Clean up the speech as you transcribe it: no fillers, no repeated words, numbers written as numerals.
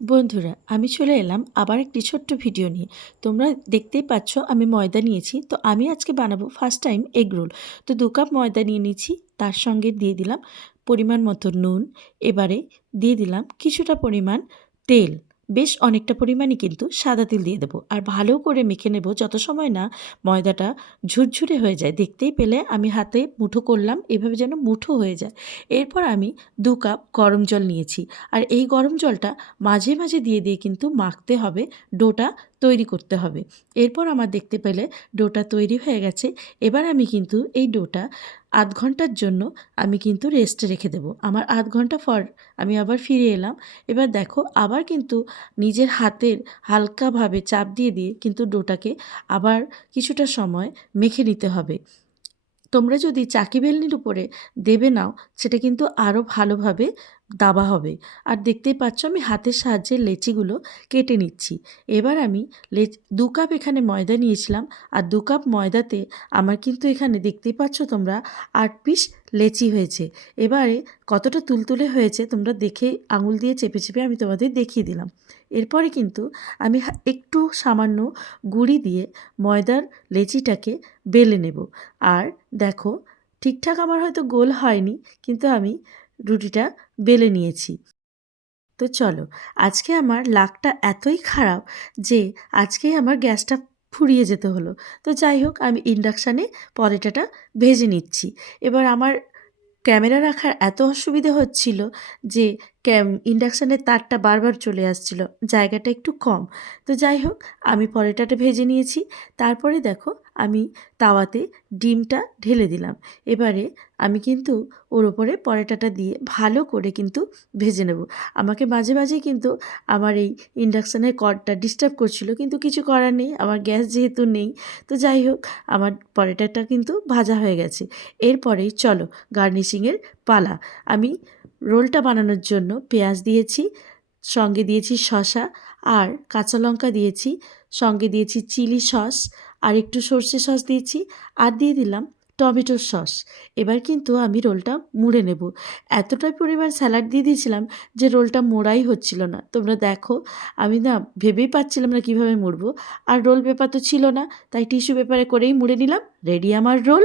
বন্ধুরা, আমি চলে এলাম আবার একটি ছোট্ট ভিডিও নিয়ে। তোমরা দেখতেই পাচ্ছ আমি ময়দা নিয়েছি। তো আমি আজকে বানাবো ফার্স্ট টাইম এগ রোল। তো 2 কাপ ময়দা নিয়ে নিচ্ছি। তার সঙ্গে দিয়ে দিলাম পরিমাণ মতো নুন। এবারে দিয়ে দিলাম কিছুটা পরিমাণ তেল। বেশ অনেকটা পরিমাণই কিন্তু সাদা তেল দিয়ে দেবো। আর ভালো করে মেখে নেব যত সময় না ময়দাটা ঝুরঝুরে হয়ে যায়। দেখতেই পেলে আমি হাতে মুঠো করলাম, এভাবে যেন মুঠো হয়ে যায়। এরপর আমি 2 কাপ গরম জল নিয়েছি। আর এই গরম জলটা মাঝে মাঝে দিয়ে দিয়ে কিন্তু মাখতে হবে, ডোটা তৈরি করতে হবে। এরপর আমার দেখতে পেলে ডোটা তৈরি হয়ে গেছে। এবার আমি কিন্তু এই ডোটা আধ ঘন্টার জন্য আমি কিন্তু রেস্টে রেখে দেবো। আমার আধ ঘন্টা পর আমি আবার ফিরে এলাম। এবার দেখো আবার কিন্তু নিজের হাতের হালকাভাবে চাপ দিয়ে দিয়ে কিন্তু ডোটাকে আবার কিছুটা সময় মেখে নিতে হবে। তোমরা যদি চাকি বেলনির উপরে দেবে নাও, সেটা কিন্তু আরও ভালোভাবে দাবা হবে। আর দেখতেই পাচ্ছ আমি হাতের সাহায্যে লেচিগুলো কেটে নিচ্ছি। এবার আমি 2 কাপ এখানে ময়দা নিয়েছিলাম। আর 2 কাপ ময়দাতে আমার কিন্তু এখানে দেখতেই পাচ্ছ তোমরা 8 পিস লেচি হয়েছে। এবারে কতটা তুলতুলে হয়েছে তোমরা দেখে আঙুল দিয়ে চেপে চেপে আমি তোমাদের দেখিয়ে দিলাম। এরপরে কিন্তু আমি একটু সামান্য গুঁড়ি দিয়ে ময়দার লেচিটাকে বেলে নেব। আর দেখো ঠিকঠাক আমার হয়তো গোল হয়নি, কিন্তু আমি রুটিটা বেলে নিয়েছি। তো চলো, আজকে আমার লাকটা এতই খারাপ যে আজকেই আমার গ্যাসটা ফুরিয়ে যেতে হলো। তো যাই হোক, আমি ইন্ডাকশানে পরোটাটা ভেজে নিচ্ছি। এবার আমার ক্যামেরা রাখার এত অসুবিধে হচ্ছিল যে ইন্ডাকশানের তারটা বারবার চলে আসছিল, জায়গাটা একটু কম। তো যাই হোক, আমি পরোটাটা ভেজে নিয়েছি। তারপরে দেখো আমি তাওয়াতে ডিমটা ঢেলে দিলাম। এবারে আমি কিন্তু ওর ওপরে পরোটাটা দিয়ে ভালো করে কিন্তু ভেজে নেব। আমাকে মাঝে মাঝেই কিন্তু আমার এই ইন্ডাকশানের কর্ডটা ডিস্টার্ব করছিল, কিন্তু কিছু করার নেই, আমার গ্যাস যেহেতু নেই। তো যাই হোক, আমার পরোটাটা কিন্তু ভাজা হয়ে গেছে। এরপরেই চলো গার্নিশিংয়ের পালা। আমি রোলটা বানানোর জন্য পেঁয়াজ দিয়েছি, সঙ্গে দিয়েছি শসা আর কাঁচা লঙ্কা দিয়েছি, সঙ্গে দিয়েছি চিলি সস আর একটু সর্ষে সস দিয়েছি, আর দিয়ে দিলাম টমেটোর সস। এবার কিন্তু আমি রোলটা মুড়ে নেব। এতটাই পরিমাণ স্যালাড দিয়ে দিয়েছিলাম যে রোলটা মোড়াই হচ্ছিল না। তোমরা দেখো, আমি না ভেবেই পাচ্ছিলাম না কীভাবে মুড়বো। আর রোল পেপার তো ছিল না, তাই টিস্যু পেপারে করেই মুড়ে নিলাম। রেডি আমার রোল।